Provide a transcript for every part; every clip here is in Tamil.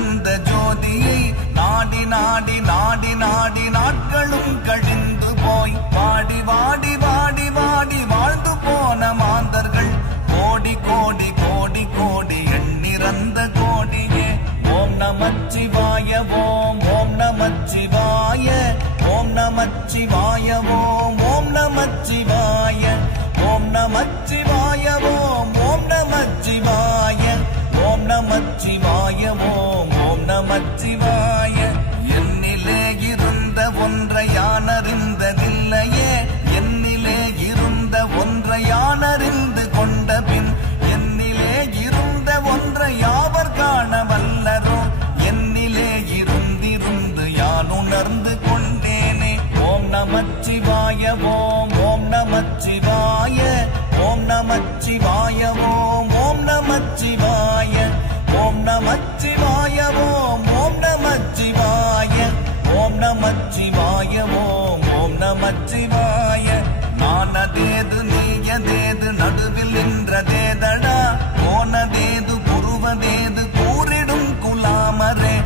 பிறந்த ஜோதியை நாடி நாடி நாடி நாடி நாட்களும் கழிந்து போய் வாடி வாடி வாடி வாடி வாழ்ந்து போன மாந்தர்கள் கோடி கோடி கோடி கோடி எண்ணிறந்த கோடியே. ஓம் நமச்சிவாய ஓம் ஓம் நமச்சிவாய ஓம் நமச்சிவாய ஓம் ஓம் நமச்சிவாய ஓம் நமச்சிவாய ஓம் ஓம் நமச்சிவாய ஓம் நமச்சிவாய ஓம் ஓம் நமச்சிவாய. என்னிலே இருந்த ஒன்றை யானறிந்ததில்லையே, என்னிலே இருந்த ஒன்றை யானறிந்து கொண்ட பின் என்னிலே இருந்த ஒன்றை யாவர் காண வல்லரோ, என்னிலே இருந்திருந்து யான் உணர்ந்து கொண்டேனே. ஓம் நமச்சிவாய ஓம் ஓம் நமச்சிவாய ஓம் நமச்சிவாய ஓம் ஓம் நமச்சிவாய ஓம் நமச்சிவாய ஓம் ஓம் நமச்சிவாய ஓம் நமச்சிவாய ஓம் ஓம் நமச்சிவாய. நானதேது நீயதேது நடுவில் நின்றதேதடா, போனதேது புருவதேது கூறிடும் குலாமரே,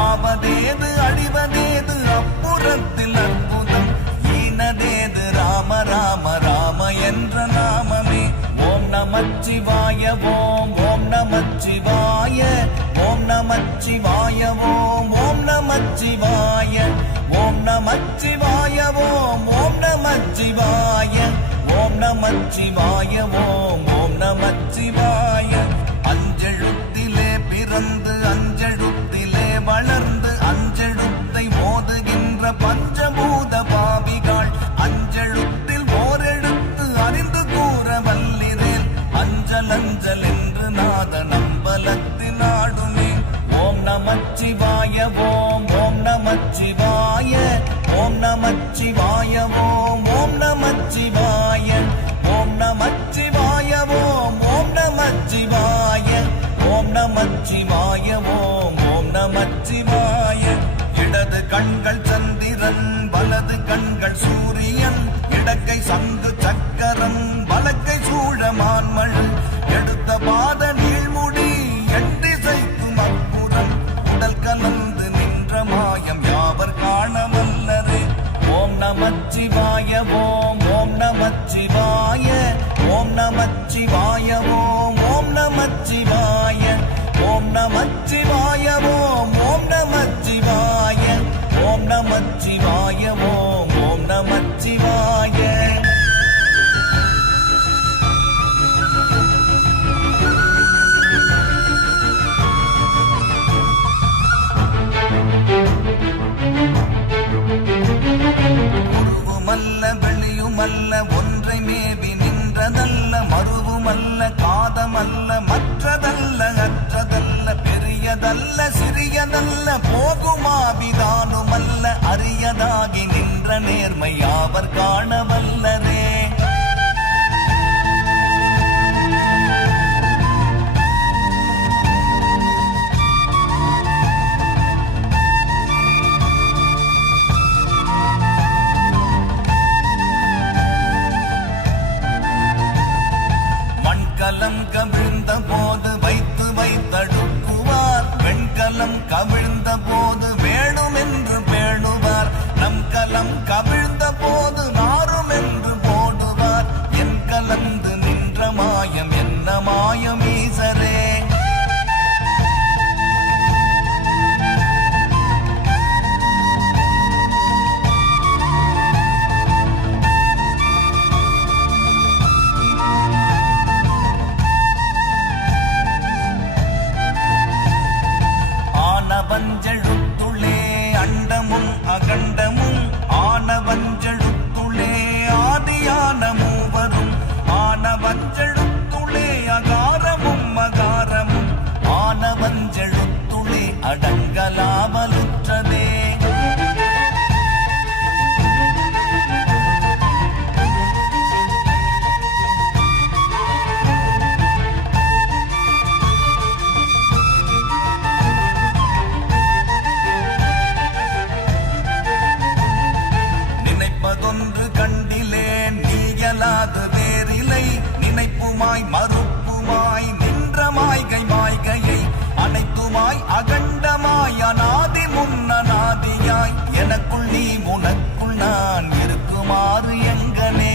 ஆவதேது அழிவதேது அப்புறத்தில் அற்புதம், ஈனதேது ராம ராம ராம என்ற நாமமே. ஓம் நமச்சிவாய ஓம் ஓம் நமச்சிவாய ஓம் நமச்சிவாய ஓம் ஓம் நமச்சிவாய ஓம் நமச்சிவாய ஓம் ஓம் நமச்சிவாய ஓம் நமச்சிவாய ஓம் ஓம் நமச்சிவாய. அஞ்செழுத்திலே பிறந்து அஞ்செழுத்திலே வளர்ந்து அஞ்செழுத்தை ஓதுகின்ற பஞ்சபூத பாவிகள் அஞ்செழுத்தில் ஓரெழுத்து அறிந்து கூற வல்லிரேல், அஞ்சல் அஞ்சல் என்று நாத நம்பலத்தில் ஆடுமே. ஓம் நமச்சிவாய ஓம் ஓம் நமச்சிவாய ஓம் நமச்சிவாய ஓம் ஓம் நமச்சிவாய ஓம் நமச்சிவாய ஓம் ஓம் நமச்சிவாய ஓம் நமச்சிவாய ஓம் ஓம் நமச்சிவாய. இடது கண்கள் சந்திரன் வலது கண்கள் சூரியன், இடக்கை சங்கு சக்கரம் வலக்கை சூழமான்மள், எடுத்த பாத நீழ்முடி எண்டிசைக்கும் அப்புறம், உடல் கலந்து நின்ற மாயம் யாவர் காணவல்லரே. ஓம் நமச்சிவாய ஓம் ஓம் நமச்சிவாய ஓம் நமச்சிவாய ஓம் ஓம் நமச்சிவாய ஓம் நமச்சிவாய ஓம் ஓம் நமச்சிவாய ஓம் நமச்சிவாய ஓம் ஓம் நமச்சிவாய. உருவுமல்ல வெளியுமல்ல ஒன்றை மேவி நின்றதல்ல, மருவுமல்ல காதமல்ல மற்றதல்ல அற்றதல்ல, பெரியதல்ல சிறியதல்ல போகுமாவிதானுமல்ல, அரியதாகி நின்ற நேர்மை யாவர் காணவல்லரே. மண்கலம் கவிழ்ந்த போது வைத்து வைத்தடுக்குவார், வெண்கலம் கவிழ்ந்த போது வேணும் என்று பேணுவார், நம் கலம் கவிழ்ந்த போது நாரும் என்று போடுவார், என் கலந்து நின்ற மாயம் என்ன மாயம் ஈசரே. ஆனவஞ்செழுத்துளே அண்டமும் அகண்டமும், ஆனவஞ்செழுத்துளே ஆதியான மூவரும், ஆனவஞ்செழுத்துளே அகாரமும் அகாரமும், ஆனவஞ்செழுத்துளே அடங்கலாமலுற்றதே. நினைப்பதொன்று கண்டிலேன் நீயலாது வேறிலை, நினைப்புமாய் மறுப்புமாய் நின்ற மாய்கை மாய்கையை அனைத்துமாய் அக அகண்டமாய் அநாதி முன்னநாதியாய் எனக்குள் நீ உனக்குள் நான் இருக்குமாறு எங்கனே.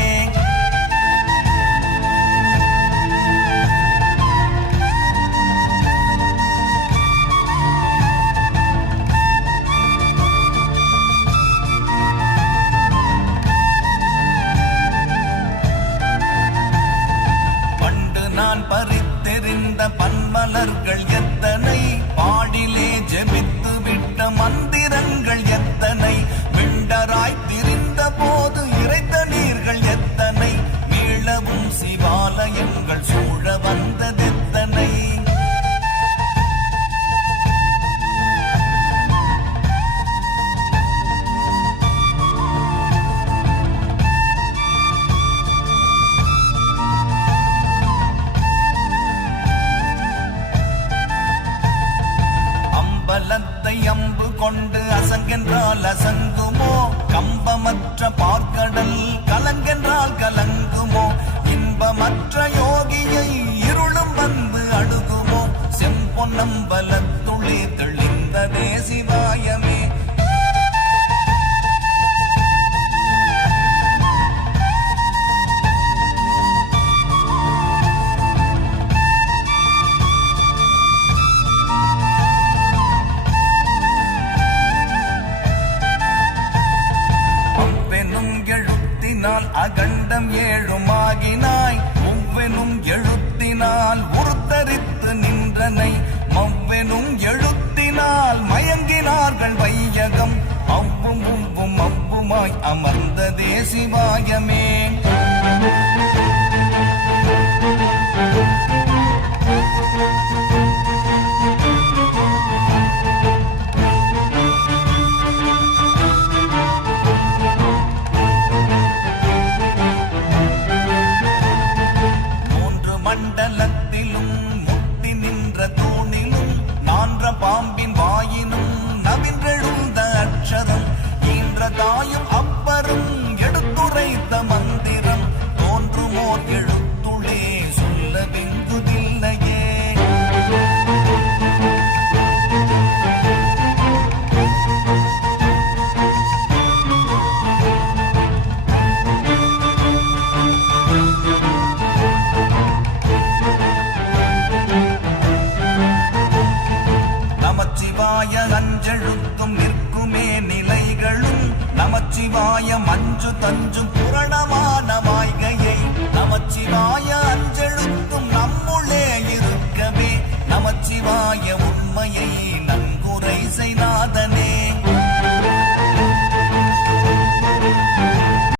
நான் பறித்தெறிந்த பன்மலர்கள் எத்தனை, பாடிலே ஜெபித்து விட்ட மந்திரங்கள் எத்தனை, விண்டராய் திரிந்த போது இறைத்த நீர்கள் எத்தனை, மீளவும் சிவாலயங்கள் சூழ வந்ததெத்தனை. பலத்தை அம்பு கொண்டு அசங்கென்றால் அசங்குமோ, கம்பமற்ற பார்க்கடல் கலங்கென்றால் கலங்குமோ, இன்பமற்ற யோகியை இருளும் வந்து அணுகுமோ, செம்பொன்னம்பலத்துளே தெளிந்ததே சிவாயமே. அகண்டம் ஏழுமாகினாய், ஒவ்வெனும் எழுத்தினால் உருத்தரித்து நின்றனை, மவ்வெனும் எழுத்தினால் மயங்கினார்கள் வையகம், அவ்வும் உவ்வும் அவ்வுமாய் அமர்ந்ததே சிவாயமே. மண்டலத்திலும் முட்டி நின்ற தூணிலும் நான்ற பாம்பின் வாயினும் நவின்றெழுந்த அக்ஷரம், ஈன்ற தாயும் அப்பரும் எடுத்துரைத்த மந்திரம், தோன்றுமோர் எழுத்துளே சொல்ல வெங்குதில்லையே. நமச்சிவாய அஞ்செழுத்தும் நிற்குமே நிலைகளும், நமச்சிவாய மஞ்சு தஞ்சும் புரணமான மாய்கையை, நமச்சிவாய